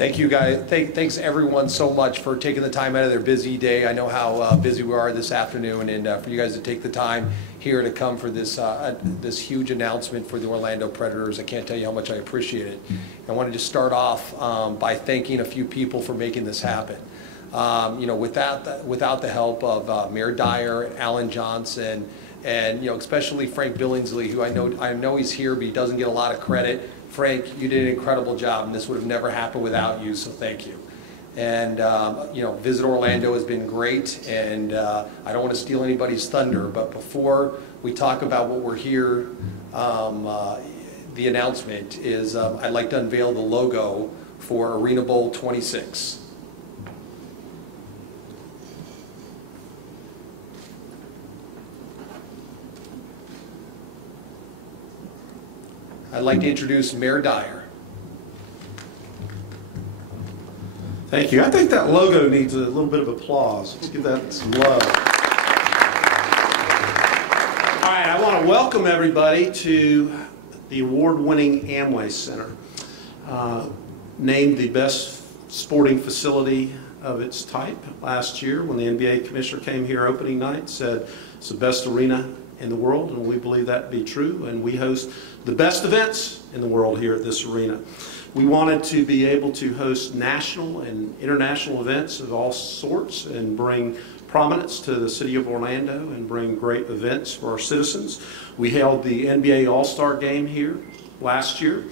Thank you guys. Thanks everyone so much for taking the time out of their busy day. I know how busy we are this afternoon, and for you guys to take the time here to come for this this huge announcement for the Orlando Predators. I can't tell you how much I appreciate it. I wanted to start off by thanking a few people for making this happen. You know, without the help of Mayor Dyer, Alan Johnson, and especially Frank Billingsley, who I know he's here, but he doesn't get a lot of credit. Frank, you did an incredible job, and this would have never happened without you, so thank you. And Visit Orlando has been great, and I don't want to steal anybody's thunder, but before we talk about what we're here, the announcement is I'd like to unveil the logo for ArenaBowl XXVI. I'd like to introduce Mayor Dyer. Thank you. I think that logo needs a little bit of applause. Let's give that some love. All right, I want to welcome everybody to the award-winning Amway Center, named the best sporting facility of its type last year when the NBA commissioner came here opening night, said it's the best arena in the world, and we believe that to be true, and we host the best events in the world here at this arena. We wanted to be able to host national and international events of all sorts and bring prominence to the city of Orlando and bring great events for our citizens. We held the NBA All-Star Game here last year.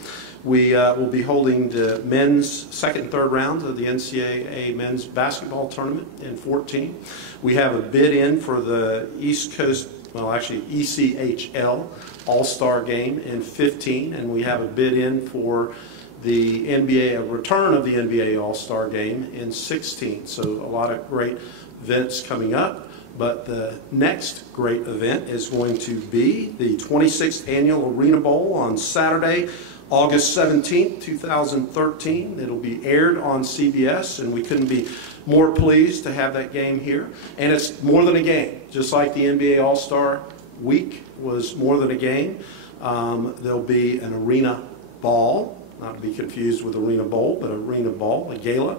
We will be holding the men's second and third rounds of the NCAA men's basketball tournament in 2014. We have a bid in for the East Coast, well actually ECHL All-Star Game in 2015, and we have a bid in for the NBA, a return of the NBA All-Star Game in 2016. So a lot of great events coming up, but the next great event is going to be the 26th Annual Arena Bowl on Saturday, August 17th, 2013. It'll be aired on CBS, and we couldn't be more pleased to have that game here. And it's more than a game. Just like the NBA All-Star Week was more than a game, there'll be an arena ball, not to be confused with Arena Bowl, but Arena Ball, a gala.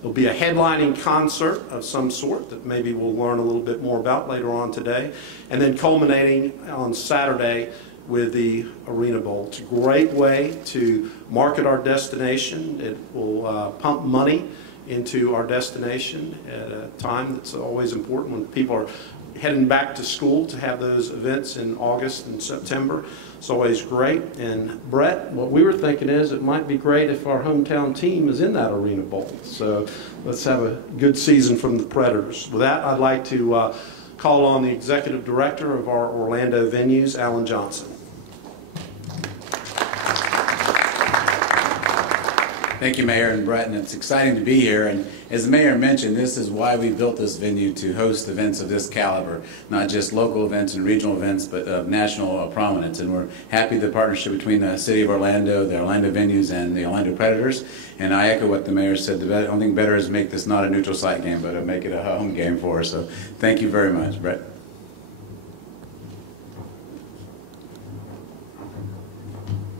There'll be a headlining concert of some sort that maybe we'll learn a little bit more about later on today, and then culminating on Saturday with the Arena Bowl. It's a great way to market our destination. It will pump money into our destination at a time that's always important when people are heading back to school, to have those events in August and September. It's always great. And Brett, what we were thinking is it might be great if our hometown team is in that Arena Bowl. So let's have a good season from the Predators. With that, I'd like to call on the Executive Director of our Orlando venues, Alan Johnson. Thank you, Mayor and Brett, and it's exciting to be here. And as the Mayor mentioned, this is why we built this venue, to host events of this caliber, not just local events and regional events, but of national prominence. And we're happy the partnership between the City of Orlando, the Orlando venues, and the Orlando Predators. And I echo what the Mayor said. The only thing better is make this not a neutral site game, but make it a home game for us. So thank you very much, Brett.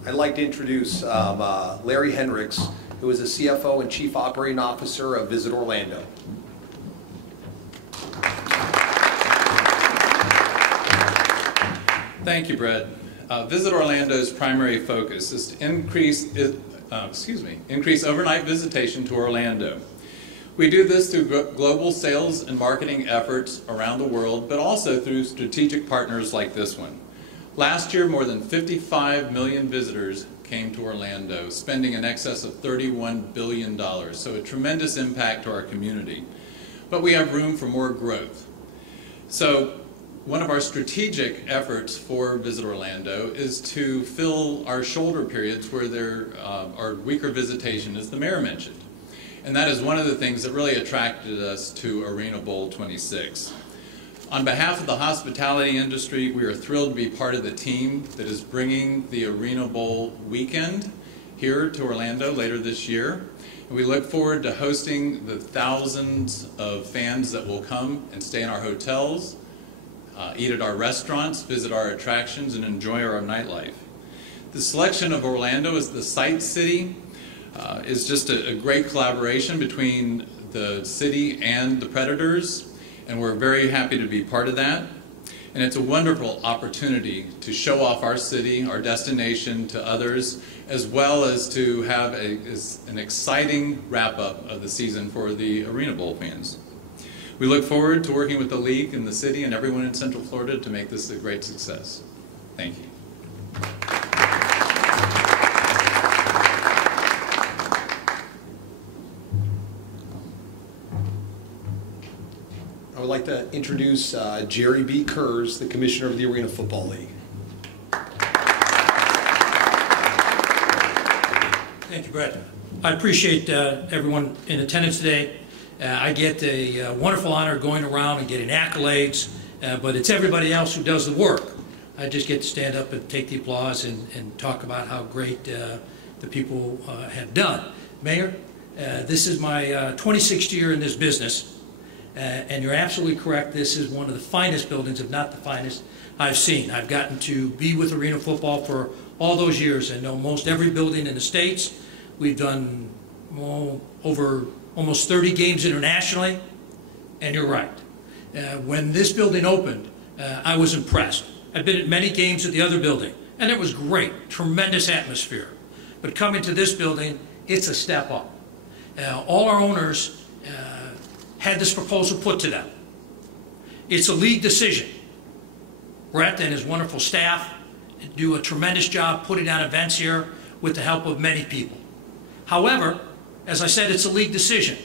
I'd like to introduce Larry Hendricks, who is the CFO and Chief Operating Officer of Visit Orlando. Thank you, Brett. Visit Orlando's primary focus is to increase overnight visitation to Orlando. We do this through global sales and marketing efforts around the world, but also through strategic partners like this one. Last year, more than 55 million visitors came to Orlando, spending in excess of $31 billion, so a tremendous impact to our community. But we have room for more growth. So one of our strategic efforts for Visit Orlando is to fill our shoulder periods where there are weaker visitation, as the Mayor mentioned. And that is one of the things that really attracted us to ArenaBowl XXVI. On behalf of the hospitality industry, we are thrilled to be part of the team that is bringing the ArenaBowl weekend here to Orlando later this year. And we look forward to hosting the thousands of fans that will come and stay in our hotels, eat at our restaurants, visit our attractions, and enjoy our nightlife. The selection of Orlando as the site city is just a great collaboration between the city and the Predators, and we're very happy to be part of that. And it's a wonderful opportunity to show off our city, our destination to others, as well as to have an exciting wrap-up of the season for the ArenaBowl fans. We look forward to working with the league and the city and everyone in Central Florida to make this a great success. Thank you. I would like to introduce Jerry B. Kurz, the Commissioner of the Arena Football League. Thank you, Brett. I appreciate everyone in attendance today. I get a wonderful honor going around and getting accolades, but it's everybody else who does the work. I just get to stand up and take the applause and talk about how great the people have done. Mayor, this is my 26th year in this business. And you're absolutely correct, this is one of the finest buildings, if not the finest, I've seen. I've gotten to be with Arena Football for all those years and know most every building in the States. We've done over almost 30 games internationally, and you're right. When this building opened, I was impressed. I've been at many games at the other building, and it was great, tremendous atmosphere. But coming to this building, it's a step up. All our owners had this proposal put to them. It's a league decision. Brett and his wonderful staff do a tremendous job putting on events here with the help of many people. However, as I said, it's a league decision.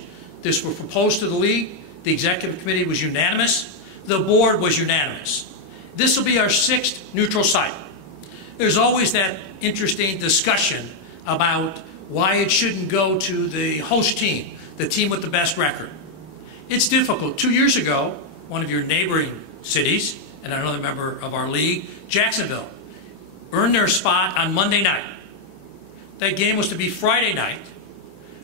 This was proposed to the league. The executive committee was unanimous. The board was unanimous. This will be our 6th neutral site. There's always that interesting discussion about why it shouldn't go to the host team, the team with the best record. It's difficult. 2 years ago, one of your neighboring cities, and another member of our league, Jacksonville, earned their spot on Monday night. That game was to be Friday night,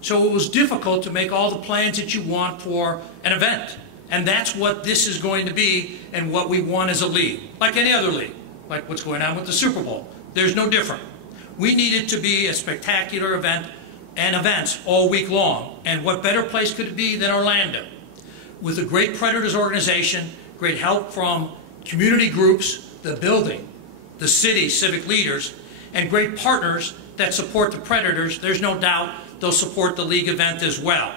so it was difficult to make all the plans that you want for an event. And that's what this is going to be and what we want as a league, like any other league, like what's going on with the Super Bowl. There's no different. We need it to be a spectacular event and events all week long, and what better place could it be than Orlando? With a great Predators organization, great help from community groups, the building, the city, civic leaders, and great partners that support the Predators, there's no doubt they'll support the league event as well.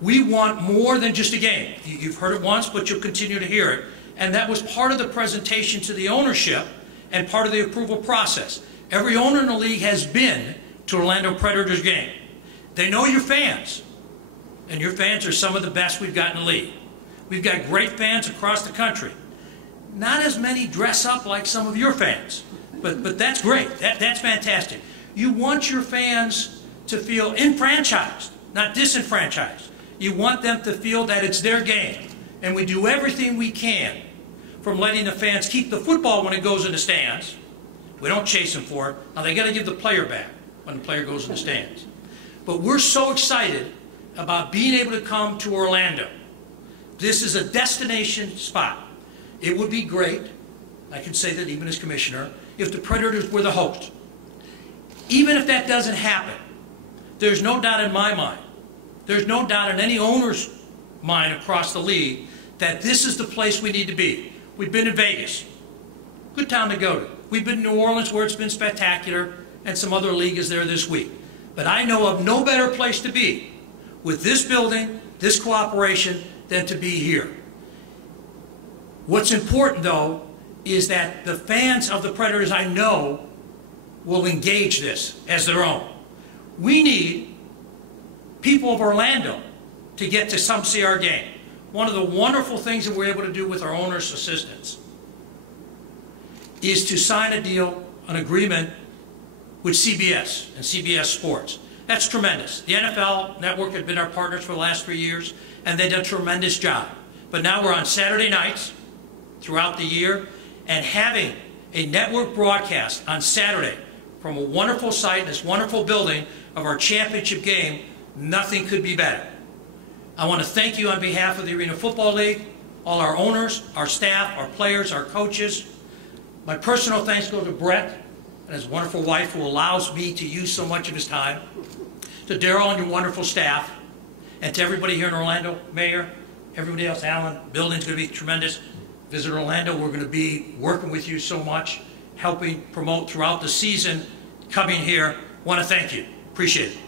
We want more than just a game. You've heard it once, but you'll continue to hear it. And that was part of the presentation to the ownership and part of the approval process. Every owner in the league has been to Orlando Predators game. They know your fans. And your fans are some of the best we've got in the league. We've got great fans across the country. Not as many dress up like some of your fans, but that's great. That's fantastic. You want your fans to feel enfranchised, not disenfranchised. You want them to feel that it's their game. And we do everything we can, from letting the fans keep the football when it goes in the stands. We don't chase them for it. Now they got to give the player back when the player goes in the stands. But we're so excited about being able to come to Orlando. This is a destination spot. It would be great, I can say that even as commissioner, if the Predators were the host. Even if that doesn't happen, there's no doubt in my mind, there's no doubt in any owner's mind across the league that this is the place we need to be. We've been in Vegas. Good town to go to. We've been in New Orleans where it's been spectacular, and some other league is there this week. But I know of no better place to be with this building, this cooperation, than to be here. What's important, though, is that the fans of the Predators, I know, will engage this as their own. We need people of Orlando to get to come see our game. One of the wonderful things that we're able to do with our owners' assistants is to sign a deal, an agreement with CBS and CBS Sports. That's tremendous. The NFL Network has been our partners for the last 3 years, and they've done a tremendous job. But now we're on Saturday nights throughout the year, and having a network broadcast on Saturday from a wonderful site in this wonderful building of our championship game, nothing could be better. I want to thank you on behalf of the Arena Football League, all our owners, our staff, our players, our coaches. My personal thanks go to Brett and his wonderful wife, who allows me to use so much of his time. to Daryl and your wonderful staff, and to everybody here in Orlando, Mayor, everybody else, Alan, building's going to be tremendous. Visit Orlando, we're going to be working with you so much, helping promote throughout the season, coming here. Want to thank you. Appreciate it.